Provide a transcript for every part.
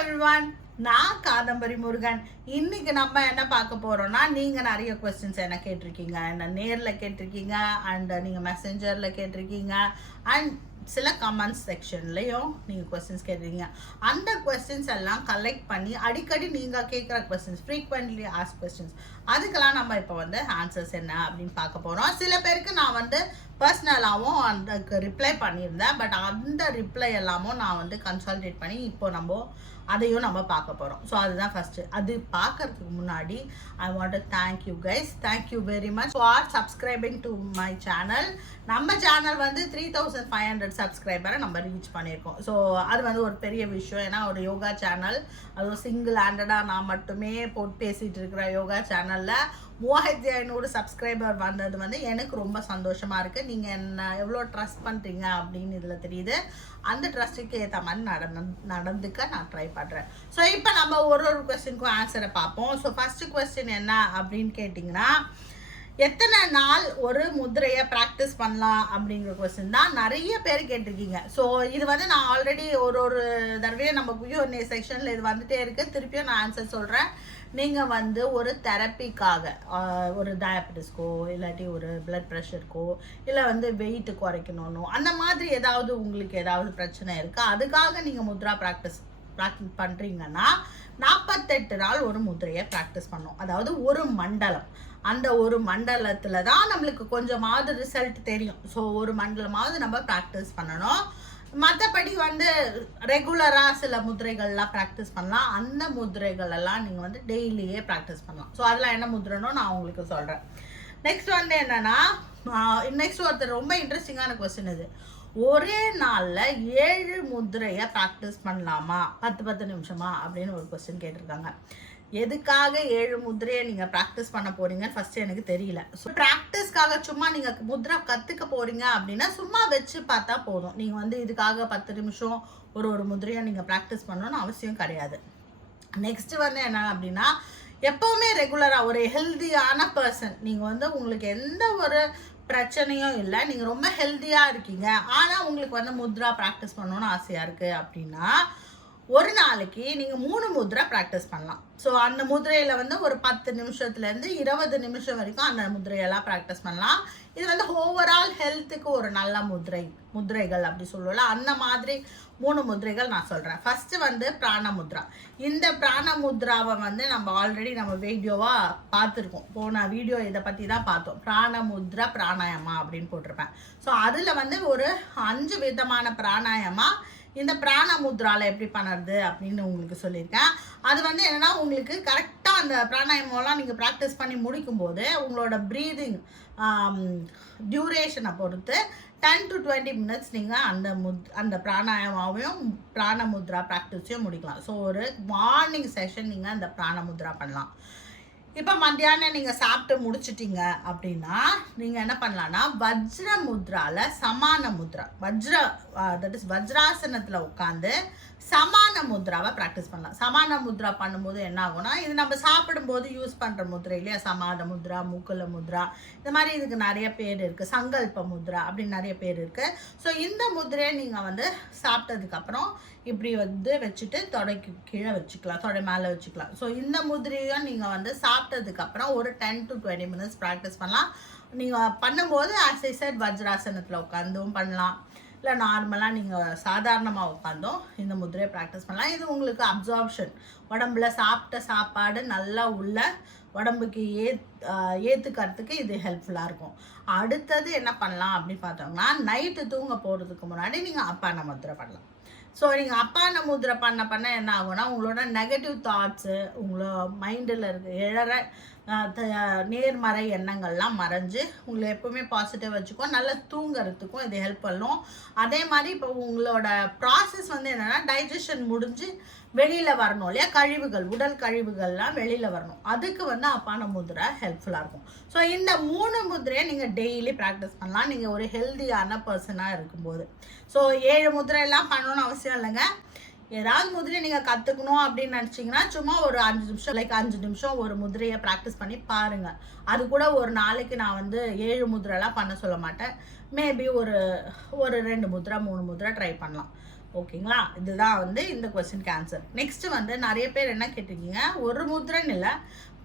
everyone, நான் Kadambari Murugan. இன்னைக்கு நம்ம என்ன பார்க்க போறோம்னா, நீங்க நிறைய क्वेश्चंस என்ன கேட்டிருக்கீங்க, என்ன நேர்ல கேட்டிருக்கீங்க and நீங்க மெசஞ்சர்ல கேட்டிருக்கீங்க and சில கமெண்ட்ஸ் செக்ஷன்லயும் நீங்க क्वेश्चंस கேட்டிருக்கீங்க. அந்த क्वेश्चंस எல்லாம் கலெக்ட் பண்ணி அடிக்கடி நீங்க கேக்குற क्वेश्चंस frequently asked questions அதுக்கெல்லாம் நம்ம இப்போ வந்து ஆன்சர்ஸ் என்ன அப்படின்னு பார்க்க போறோம். சில பேருக்கு நான் வந்து பர்சனலாவும் அதுக்கு ரிப்ளை பண்ணியிருந்தேன். பட் அந்த ரிப்ளை எல்லாமும் நான் வந்து கன்சல்டேட் பண்ணி இப்போ அதையும் நம்ம பார்க்க போகிறோம். ஸோ அதுதான் ஃபஸ்ட்டு. அது பார்க்கறதுக்கு முன்னாடி I want to thank you guys, thank you very much for subscribing to my channel. நம்ம சேனல் வந்து 3500 சப்ஸ்கிரைபரை நம்ம ரீச் பண்ணியிருக்கோம். ஸோ அது வந்து ஒரு பெரிய விஷயம். ஏன்னா ஒரு யோகா சேனல், அதுவும் சிங்கிள் ஹேண்டடாக நான் மட்டுமே போட்டு பேசிகிட்டு இருக்கிற யோகா சேனலில் 3500 சப்ஸ்கிரைபர் வந்தது வந்து எனக்கு ரொம்ப சந்தோஷமாக இருக்குது. நீங்கள் என்ன எவ்வளோ ட்ரஸ்ட் பண்ணுறீங்க அப்படின்னு இதில் தெரியுது. அந்த ட்ரஸ்ட்டுக்கு ஏற்ற மாதிரி நடந்துக்க நான் ட்ரை பண்ணுறேன். ஸோ இப்போ நம்ம ஒரு கொஸ்டினுக்கும் ஆன்சரை பார்ப்போம். ஸோ ஃபஸ்ட்டு கொஸ்டின் என்ன அப்படின்னு கேட்டிங்கன்னா, எத்தனை நாள் ஒரு முதிரையை ப்ராக்டிஸ் பண்ணலாம் அப்படிங்கிற கொஸ்டின் தான் நிறைய பேர் கேட்டிருக்கீங்க. ஸோ இது வந்து நான் ஆல்ரெடி ஒரு தடவையும் நம்ம Q&A செக்ஷனில் இது வந்துட்டே இருக்குது. திருப்பியும் நான் ஆன்சர் சொல்கிறேன். நீங்கள் வந்து ஒரு தெரப்பிக்காக ஒரு டயபெட்டிஸ்க்கோ இல்லாட்டி ஒரு பிளட் ப்ரெஷருக்கோ இல்லை வந்து வெயிட்டு குறைக்கணும்னோ அந்த மாதிரி ஏதாவது உங்களுக்கு ஏதாவது பிரச்சனை இருக்குது, அதுக்காக நீங்கள் முத்ரா ப்ராக்டிஸ் பண்ணுறீங்கன்னா 48 நாள் ஒரு முதிரையை ப்ராக்டிஸ் பண்ணோம். அதாவது ஒரு மண்டலம். அந்த ஒரு மண்டலத்தில் தான் நம்மளுக்கு கொஞ்சமாவது ரிசல்ட் தெரியும். ஸோ ஒரு மண்டலமாவது நம்ம ப்ராக்டிஸ் பண்ணணும். மற்றபடி வந்து ரெகுலராக சில முதிரைகள்லாம் ப்ராக்டிஸ் பண்ணலாம். அந்த முதிரைகள் எல்லாம் நீங்கள் வந்து டெய்லியே ப்ராக்டிஸ் பண்ணலாம். ஸோ அதெல்லாம் என்ன முதிரைனோ நான் உங்களுக்கு சொல்கிறேன். நெக்ஸ்ட் வந்து என்னென்னா, நெக்ஸ்ட் ஒருத்தர் ரொம்ப இன்ட்ரெஸ்டிங்கான கொஸ்டின் இது. ஒரே நாளில் 7 முதிரையை ப்ராக்டிஸ் பண்ணலாமா, 10 நிமிஷமா அப்படின்னு ஒரு கொஸ்டின் கேட்டிருக்காங்க. எதுக்காக 7 முதிரையை நீங்கள் ப்ராக்டிஸ் பண்ண போறீங்கன்னு ஃபர்ஸ்ட் எனக்கு தெரியல. ஸோ ப்ராக்டிஸ்க்காக சும்மா நீங்கள் முத்ரா கற்றுக்க போறீங்க அப்படின்னா சும்மா வச்சு பார்த்தா போதும். நீங்கள் வந்து இதுக்காக 10 நிமிஷம் ஒரு முதிரையை நீங்கள் ப்ராக்டிஸ் பண்ணணும்னு அவசியம் கிடையாது. நெக்ஸ்ட் வந்து என்ன அப்படின்னா, எப்போவுமே ரெகுலராக ஒரு ஹெல்தியான பர்சன், நீங்கள் வந்து உங்களுக்கு எந்த ஒரு பிரச்சனையும் இல்லை, நீங்கள் ரொம்ப ஹெல்த்தியாக இருக்கீங்க, ஆனால் உங்களுக்கு வந்து முத்ரா ப்ராக்டிஸ் பண்ணணும்னு ஆசையாக இருக்குது அப்படின்னா ஒரு நாளைக்கு நீங்கள் 3 முத்ரா ப்ராக்டிஸ் பண்ணலாம். ஸோ அந்த முதிரையில் வந்து ஒரு 10 நிமிஷத்துலேருந்து 20 நிமிஷம் வரைக்கும் அந்த முதிரையெல்லாம் ப்ராக்டிஸ் பண்ணலாம். இது வந்து ஓவரால் ஹெல்த்துக்கு ஒரு நல்ல முதிரைகள் அப்படி சொல்லுவோம்ல, அந்த மாதிரி 3 முதிரைகள் நான் சொல்கிறேன். ஃபஸ்ட்டு வந்து பிராண முத்ரா. இந்த பிராண முத்ராவை வந்து நம்ம ஆல்ரெடி நம்ம வீடியோவாக பார்த்துருக்கோம். போன வீடியோ இதை பற்றி தான் பார்த்தோம். பிராண முத்ரா பிராணாயமா அப்படின்னு போட்டிருப்பேன். ஸோ அதில் வந்து ஒரு 5 விதமான பிராணாயமா இந்த பிராண முத்ரால எப்படி பண்ணுறது அப்படின்னு உங்களுக்கு சொல்லியிருக்கேன். அது வந்து என்னென்னா, உங்களுக்கு கரெக்டாக அந்த பிராணாயமெல்லாம் நீங்கள் ப்ராக்டிஸ் பண்ணி முடிக்கும்போது உங்களோட ப்ரீதிங் டியூரேஷனை பொறுத்து 10 to 20 மினிட்ஸ் நீங்கள் அந்த பிராணாயமாவையும் பிராண முத்ரா ப்ராக்டிஸையும் முடிக்கலாம். ஸோ ஒரு மார்னிங் செஷன் நீங்கள் அந்த பிராண முத்ரா பண்ணலாம். இப்போ மத்தியானம் நீங்கள் சாப்பிட்டு முடிச்சிட்டிங்க அப்படின்னா நீங்கள் என்ன பண்ணலான்னா, வஜ்ர முத்ரால சமான முத்ரா, தட் இஸ் வஜ்ராசனத்தில் உட்காந்து சமான முத்ராவை ப்ராக்டிஸ் பண்ணலாம். சமான முத்ரா பண்ணும்போது என்ன ஆகும்னா, இது நம்ம சாப்பிடும்போது யூஸ் பண்ணுற முத்ரை இல்லையா, சமான முத்ரா, முக்குல முத்ரா, இந்த மாதிரி இதுக்கு நிறைய பேர் இருக்குது. சங்கல்ப முத்ரா அப்படின்னு நிறைய பேர் இருக்குது. ஸோ இந்த முத்ரையை நீங்கள் வந்து சாப்பிட்டதுக்கப்புறம் இப்படி வந்து வச்சுட்டு தொடைக்கு கீழே வச்சுக்கலாம், தொடை மேலே வச்சுக்கலாம். ஸோ இந்த முதிரையும் நீங்கள் வந்து சாப்பிட்டதுக்கப்புறம் ஒரு 10 to 20 மினிட்ஸ் ப்ராக்டிஸ் பண்ணலாம். நீங்கள் பண்ணும்போது ஆஸ் ஐ செட் வஜ்ராசனத்தில் உட்காந்தும் பண்ணலாம், இல்லை நார்மலாக நீங்கள் சாதாரணமாக உட்காந்தும் இந்த முதிரையை ப்ராக்டிஸ் பண்ணலாம். இது உங்களுக்கு அப்சார்ப்ஷன், உடம்புல சாப்பிட்ட சாப்பாடு நல்லா உள்ள உடம்புக்கு ஏற்றுக்கிறதுக்கு இது ஹெல்ப்ஃபுல்லாக இருக்கும். அடுத்தது என்ன பண்ணலாம் அப்படின்னு பார்த்தோம்னா, நைட்டு தூங்க போகிறதுக்கு முன்னாடி நீங்கள் அப்பான முத்ரை பண்ணலாம். ஸோ நீங்கள் அப்பான முத்ரை பண்ண என்ன ஆகும்னா, உங்களோட நெகட்டிவ் தாட்ஸு, உங்களோட மைண்டில் எழற நேர்மறை எண்ணங்கள்லாம் மறைஞ்சு உங்களை எப்பவுமே பாசிட்டிவ் வச்சுக்கும், நல்லா தூங்குறதுக்கும் இது ஹெல்ப் பண்ணும். அதே மாதிரி இப்போ உங்களோட ப்ராசஸ் வந்து என்னென்னா, டைஜஷன் முடிஞ்சு வெளியில் வரணும் இல்லையா, கழிவுகள், உடல் கழிவுகள்லாம் வெளியில் வரணும். அதுக்கு வந்து அப்பான முத்ரை ஹெல்ப்ஃபுல்லாக இருக்கும். ஸோ இந்த 3 முத்ரையை நீங்கள் டெய்லி ப்ராக்டிஸ் பண்ணலாம், நீங்கள் ஒரு ஹெல்தியான பர்சனாக இருக்கும்போது. ஸோ 7 முத்ரை எல்லாம் பண்ணணும்னு அவசியம் இல்லைங்க. ஏதாவது முதிரை நீங்கள் கற்றுக்கணும் அப்படின்னு நினச்சிங்கன்னா சும்மா ஒரு 5 நிமிஷம், லைக் 5 நிமிஷம் ஒரு முதிரையை ப்ராக்டிஸ் பண்ணி பாருங்கள். அது கூட ஒரு நாளைக்கு நான் வந்து 7 முதிரைலாம் பண்ண சொல்ல மாட்டேன். மேபி ஒரு 2 முத்ரா 3 முத்ரா ட்ரை பண்ணலாம். ஓகேங்களா? இதுதான் வந்து இந்த கொஸ்டினுக்கு ஆன்சர். நெக்ஸ்ட் வந்து நிறைய பேர் என்ன கேட்டிருக்கீங்க, ஒரு முத்ரைன்னு இல்லை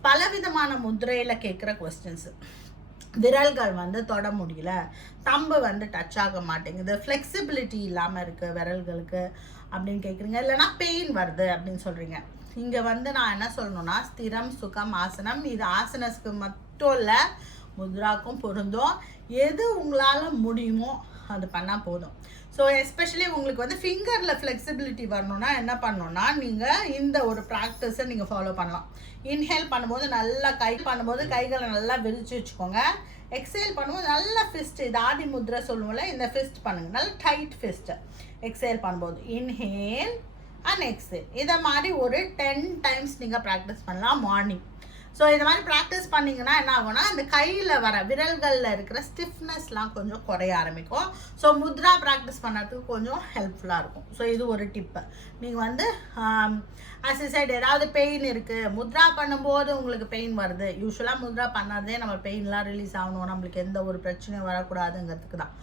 பலவிதமான முத்திரையில் கேட்குற கொஸ்டின்ஸு. விரல்கள் வந்து தொட முடியல, தம்பு வந்து டச் ஆக மாட்டேங்குது, ஃப்ளெக்சிபிலிட்டி இல்லாமல் இருக்குது விரல்களுக்கு அப்படின்னு கேட்குறீங்க. இல்லைனா பெயின் வருது அப்படின்னு சொல்கிறீங்க. இங்கே வந்து நான் என்ன சொல்லணும்னா, ஸ்திரம் சுகம் ஆசனம், இது ஆசனஸ்க்கு மட்டும் இல்லை முத்ராக்கும் பொருந்தும். எது உங்களால் முடியுமோ அது பண்ணால் போதும். ஸோ எஸ்பெஷலி உங்களுக்கு வந்து ஃபிங்கரில் ஃப்ளெக்சிபிலிட்டி வரணும்னா என்ன பண்ணணும்னா, நீங்கள் இந்த ஒரு ப்ராக்டிஸை நீங்கள் ஃபாலோ பண்ணலாம். இன்ஹேல் பண்ணும்போது நல்லா பண்ணும்போது கைகளை நல்லா விரித்து வச்சுக்கோங்க. எக்ஸேல் பண்ணும்போது நல்லா ஃபிஸ்ட், இது ஆதி முத்ரை சொல்லுவோம்ல, இந்த ஃபிஸ்ட் பண்ணுங்கள், நல்லா டைட் ஃபிஸ்ட்டு. எக்ஸேல் பண்ணும்போது இன்ஹேல் அண்ட் எக்ஸேல், இதை மாதிரி ஒரு 10 டைம்ஸ் நீங்கள் ப்ராக்டிஸ் பண்ணலாம் மார்னிங். ஸோ இந்த மாதிரி ப்ராக்டிஸ் பண்ணிங்கன்னா என்ன ஆகும்னா, அந்த கையில் வர விரல்களில் இருக்கிற ஸ்டிஃப்னஸ்லாம் கொஞ்சம் குறைய ஆரம்பிக்கும். ஸோ முத்ரா ப்ராக்டிஸ் பண்ணுறதுக்கு கொஞ்சம் ஹெல்ப்ஃபுல்லாக இருக்கும். ஸோ இது ஒரு டிப்பு. நீங்கள் வந்து அசிசைட் ஏதாவது பெயின் இருக்குது, முத்ரா பண்ணும்போது உங்களுக்கு பெயின் வருது, யூஸ்வலாக முத்ரா பண்ணாதே நம்ம பெயின்லாம் ரிலீஸ் ஆகணும், நம்மளுக்கு எந்த ஒரு பிரச்சனையும் வரக்கூடாதுங்கிறதுக்கு தான்.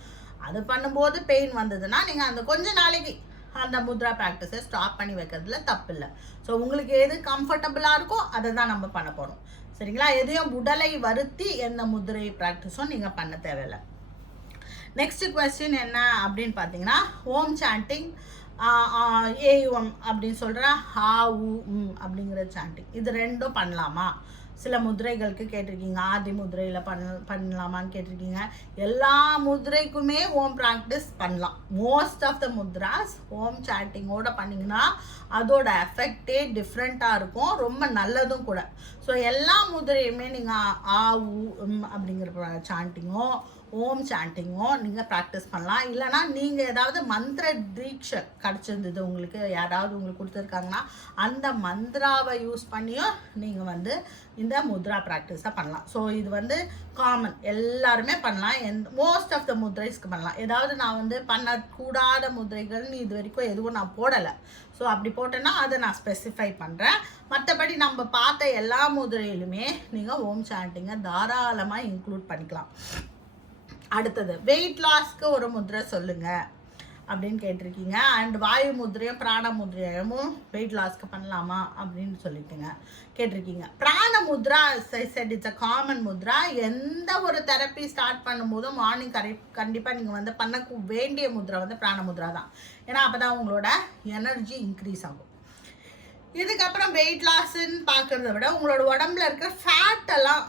அது பண்ணும்போது பெயின் வந்ததுன்னா நீங்கள் அந்த கொஞ்ச நாளைக்கு அந்த முத்ரா ப்ராக்டிஸை ஸ்டாப் பண்ணி வைக்கிறதுல தப்பு இல்லை. ஸோ உங்களுக்கு எது கம்ஃபர்டபுளாக இருக்கோ அதை தான் நம்ம பண்ண போகிறோம். சரிங்களா? எதையும் உடலை வருத்தி எந்த முதிரை ப்ராக்டிஸும் நீங்கள் பண்ண தேவையில்லை. நெக்ஸ்ட் கொஸ்டின் என்ன அப்படின்னு பார்த்தீங்கன்னா, ஓம் சாண்டிங் ஏயுஎம் அப்படின்னு சொல்கிற ஹா உ அப்படிங்கிற சாண்டிங், இது ரெண்டும் பண்ணலாமா? சில முதிரைகளுக்கு கேட்டிருக்கீங்க, ஆதி முதிரையில் பண்ணலாமான்னு கேட்டிருக்கீங்க. எல்லா முதிரைக்குமே ஓம் ப்ராக்டிஸ் பண்ணலாம். மோஸ்ட் ஆஃப் த முத்ராஸ் ஓம் சாண்டிங்கோட பண்ணிங்கன்னா அதோட எஃபெக்டே டிஃப்ரெண்ட்டாக இருக்கும், ரொம்ப நல்லதும் கூட. ஸோ எல்லா முதிரையுமே நீங்கள் ஆ உ அப்படிங்கிற சாண்டிங்கோ ஓம் சாண்டிங்கோ நீங்கள் ப்ராக்டிஸ் பண்ணலாம். இல்லைனா நீங்கள் ஏதாவது மந்திர தீட்சை கிடச்சிருந்தது உங்களுக்கு, யாராவது உங்களுக்கு கொடுத்துருக்காங்கன்னா அந்த மந்திராவை யூஸ் பண்ணியும் நீங்கள் வந்து இந்த முத்ரா ப்ராக்டிஸாக பண்ணலாம். ஸோ இது வந்து காமன், எல்லாருமே பண்ணலாம். மோஸ்ட் ஆஃப் த முத்ரைஸ்க்கு பண்ணலாம். ஏதாவது நான் வந்து பண்ணக்கூடாத முதிரைகள்னு இது வரைக்கும் எதுவும் நான் போடலை. ஸோ அப்படி போட்டேன்னா அதை நான் ஸ்பெசிஃபை பண்ணுறேன். மற்றபடி நம்ம பார்த்த எல்லா முதிரையிலுமே நீங்கள் ஓம் சாண்டிங்கை தாராளமாக இன்க்ளூட் பண்ணிக்கலாம். அடுத்தது வெயிட் லாஸ்க்கு ஒரு முத்ரை சொல்லுங்கள் அப்படின்னு கேட்டிருக்கீங்க. அண்ட் வாயு முத்ரையும் பிராண முத்ரையும் வெயிட் லாஸ்க்கு பண்ணலாமா அப்படின்னு சொல்லிட்டுங்க கேட்டிருக்கீங்க. பிராண Mudra said it's a common Mudra. எந்த ஒரு தெரப்பி ஸ்டார்ட் பண்ணும்போதும் மார்னிங் கண்டிப்பாக நீங்கள் வந்து பண்ண வேண்டிய முத்ரா வந்து பிராண முத்ரா தான். ஏன்னா அப்போ தான் உங்களோட எனர்ஜி இன்க்ரீஸ் ஆகும். இதுக்கப்புறம் வெயிட் லாஸ்ன்னு பார்க்குறத விட உங்களோட உடம்புல இருக்கிற ஃபேட் எல்லாம்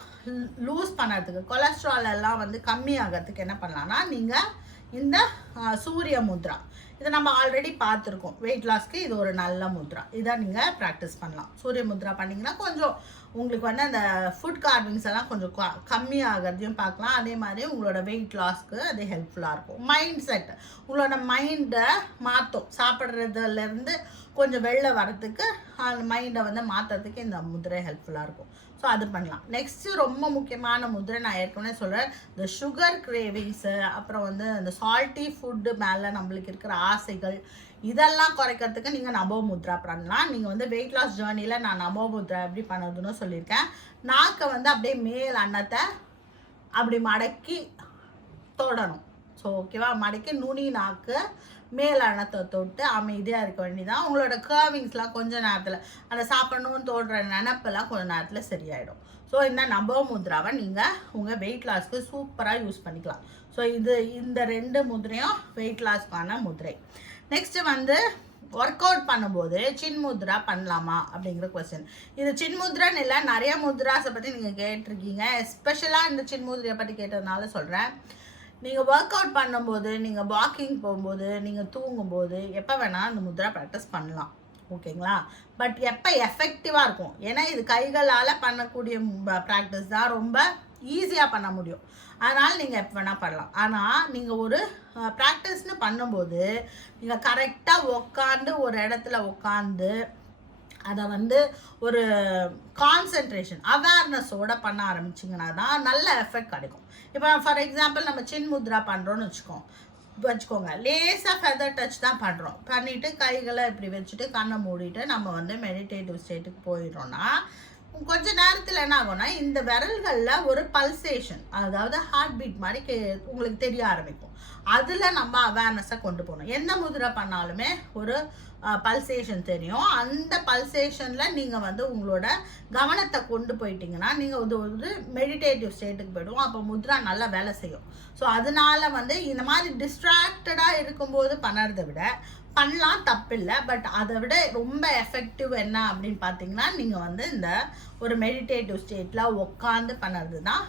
லூஸ் பண்ணுறதுக்கு, கொலஸ்ட்ரால் எல்லாம் வந்து கம்மி ஆகிறதுக்கு என்ன பண்ணலான்னா, நீங்கள் இந்த சூரிய முத்ரா, இதை நம்ம ஆல்ரெடி பார்த்துருக்கோம். வெயிட் லாஸ்க்கு இது ஒரு நல்ல முத்ரா. இதை நீங்கள் ப்ராக்டிஸ் பண்ணலாம். சூரிய முத்ரா பண்ணிங்கன்னா கொஞ்சம் உங்களுக்கு வந்து அந்த ஃபுட் கார்விங்ஸ் எல்லாம் கொஞ்சம் கம்மியாகிறதையும் பார்க்கலாம். அதே மாதிரி உங்களோட வெயிட் லாஸ்க்கு அது ஹெல்ப்ஃபுல்லாக இருக்கும். மைண்ட் செட், உங்களோட மைண்டை மாற்றும். சாப்பிட்றதுலேருந்து கொஞ்சம் வெளில வரத்துக்கு, அந்த மைண்டை வந்து மாற்றுறதுக்கு இந்த முதிரை ஹெல்ப்ஃபுல்லாக இருக்கும். ஸோ அது பண்ணலாம். நெக்ஸ்ட்டு ரொம்ப முக்கியமான முதிரை நான் ஏற்கனவே சொல்கிறேன், இந்த சுகர் கிரேவிங்ஸு, அப்புறம் வந்து இந்த சால்ட்டி ஃபுட்டு மேலே நம்மளுக்கு இருக்கிற ஆசைகள், இதெல்லாம் குறைக்கிறதுக்கு நீங்கள் நபோ முத்ரா பண்ணலாம். நீங்கள் வந்து வெயிட் லாஸ் ஜேர்னியில் நான் நபோ முத்ரா எப்படி பண்ணுறதுன்னு சொல்லியிருக்கேன். நாக்கை வந்து அப்படியே மேல் அன்னத்தை அப்படி மடக்கி தொடணும். ஸோ ஓகேவா, மடக்கி நுனி நாக்கு மேல் அன்னத்தை தொட்டு அமைதியாக இருக்க வேண்டியதான். உங்களோட கர்விங்ஸ்லாம் கொஞ்சம் நேரத்தில், அந்த சாப்பிடணும்னு தோடுற நினப்பெல்லாம் கொஞ்சம் நேரத்தில் சரியாயிடும். ஸோ இந்த நபோ முத்ராவை நீங்கள் உங்கள் வெயிட் லாஸ்க்கு சூப்பராக யூஸ் பண்ணிக்கலாம். ஸோ இந்த 2 முத்ரையும் வெயிட் லாஸ்க்கான முத்ரை. நெக்ஸ்ட்டு வந்து ஒர்க் அவுட் பண்ணும்போது சின் முத்ரா பண்ணலாமா அப்படிங்கிற கொஸ்டின். இது சின் முத்ரான்னு இல்லை, நிறைய முத்ராஸை பற்றி நீங்கள் கேட்டிருக்கீங்க. எஸ்பெஷலாக இந்த சின் முத்ரையை பற்றி கேட்டதுனால சொல்கிறேன். நீங்கள் ஒர்க் அவுட் பண்ணும்போது, நீங்கள் வாக்கிங் போகும்போது, நீங்கள் தூங்கும்போது, எப்போ வேணால் இந்த முத்ரா ப்ராக்டிஸ் பண்ணலாம். ஓகேங்களா? பட் எப்போ எஃபெக்டிவாக இருக்கும், ஏன்னா இது கைகளால் பண்ணக்கூடிய ப்ராக்டிஸ் தான், ரொம்ப ஈஸியாக பண்ண முடியும். அதனால் நீங்கள் எப்போ வேணால் பண்ணலாம். ஆனால் நீங்கள் ஒரு ப்ராக்டிஸ்னு பண்ணும்போது நீங்கள் கரெக்டாக உட்காந்து ஒரு இடத்துல உட்காந்து அதை வந்து ஒரு கான்சென்ட்ரேஷன் அவேர்னஸோடு பண்ண ஆரம்பிச்சிங்கன்னா தான் நல்ல எஃபெக்ட் கிடைக்கும். இப்போ ஃபார் எக்ஸாம்பிள் நம்ம சின் முத்ரா பண்ணுறோன்னு வச்சுக்கோங்க, லேசாக ஃபெதர் டச் தான் பண்ணுறோம். பண்ணிவிட்டு கைகளை இப்படி வச்சுட்டு கண்ணை மூடிட்டு நம்ம வந்து மெடிடேட்டிவ் ஸ்டேட்டுக்கு போயிடுறோன்னா கொஞ்ச நேரத்தில் என்ன ஆகும்னா இந்த விரல்களில் ஒரு பல்சேஷன், அதாவது ஹார்ட் பீட் மாதிரி உங்களுக்கு தெரிய ஆரம்பிக்கும். அதில் நம்ம அவேர்னஸை கொண்டு போகணும். எந்த முதிரை பண்ணாலுமே ஒரு பல்சேஷன் தெரியும். அந்த பல்சேஷனில் நீங்கள் வந்து உங்களோட கவனத்தை கொண்டு போயிட்டீங்கன்னா நீங்கள் வந்து ஒரு மெடிடேட்டிவ் ஸ்டேட்டுக்கு போய்டுவோம். அப்போ முத்ரா நல்லா வேலை செய்யும். ஸோ அதனால வந்து இந்த மாதிரி டிஸ்ட்ராக்டடாக இருக்கும்போது பண்ணுறதை விட பண்ணலாம், தப்பில்லை. பட் அதை விட ரொம்ப எஃபெக்டிவ் என்ன அப்படின்னு பார்த்தீங்கன்னா நீங்கள் வந்து இந்த ஒரு மெடிடேட்டிவ் ஸ்டேட்டில் உட்காந்து பண்ணுறது தான்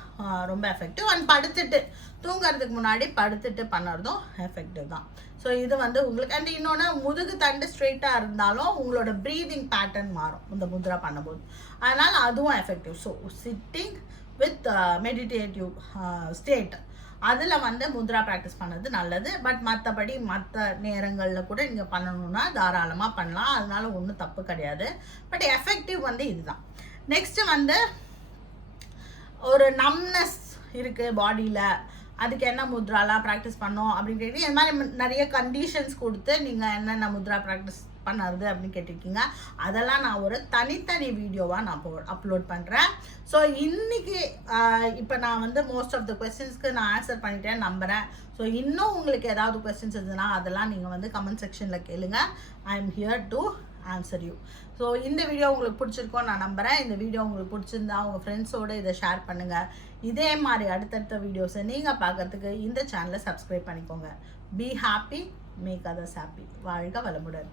ரொம்ப எஃபெக்டிவ். அண்ட் படுத்துட்டு தூங்குறதுக்கு முன்னாடி படுத்துட்டு பண்ணுறதும் எஃபெக்டிவ் தான். ஸோ இது வந்து உங்களுக்கு அண்ட் இன்னொன்று முதுகு தண்டு ஸ்ட்ரெயிட்டாக இருந்தாலும் உங்களோட ப்ரீதிங் பேட்டர்ன் மாறும் இந்த முத்ரா பண்ணும்போது. அதனால் அதுவும் effective. So sitting with meditative state அதில் வந்து முத்ரா ப்ராக்டிஸ் பண்ணது நல்லது. பட் மற்றபடி மற்ற நேரங்களில் கூட நீங்கள் பண்ணணுன்னா தாராளமாக பண்ணலாம். அதனால ஒன்றும் தப்பு கிடையாது. பட் எஃபெக்டிவ் வந்து இதுதான். நெக்ஸ்ட்டு வந்து ஒரு நம்னஸ் இருக்குது பாடியில், அதுக்கு என்ன முத்ராலாம் ப்ராக்டிஸ் பண்ணோம் அப்படின்னு கேட்டு இந்த மாதிரி நிறைய கண்டிஷன்ஸ் கொடுத்து நீங்கள் என்னென்ன முத்ரா ப்ராக்டிஸ் பண்ணுறது அப்படின்னு கேட்டிருக்கீங்க. அதெல்லாம் நான் ஒரு தனித்தனி வீடியோவாக நான் அப்லோட் பண்ணுறேன். ஸோ இன்றைக்கி இப்போ நான் வந்து மோஸ்ட் ஆஃப் த கொஸ்டின்ஸ்க்கு நான் ஆன்சர் பண்ணிட்டேன்னு நம்புகிறேன். ஸோ இன்னும் உங்களுக்கு ஏதாவது கொஸ்டின்ஸ் இருந்ததுன்னா அதெல்லாம் நீங்கள் வந்து கமெண்ட் செக்ஷனில் கேளுங்க. I am here to answer you. So இந்த வீடியோ உங்களுக்கு பிடிச்சிருக்கோன்னு நான் நம்புகிறேன். இந்த வீடியோ உங்களுக்கு பிடிச்சிருந்தா உங்கள் ஃப்ரெண்ட்ஸோடு இதை ஷேர் பண்ணுங்கள். இதே மாதிரி அடுத்தடுத்த வீடியோஸை நீங்கள் பார்க்கறதுக்கு இந்த சேனலை சப்ஸ்கிரைப் பண்ணிக்கோங்க. Be happy, make others happy. வாழ்க வளமுடன்.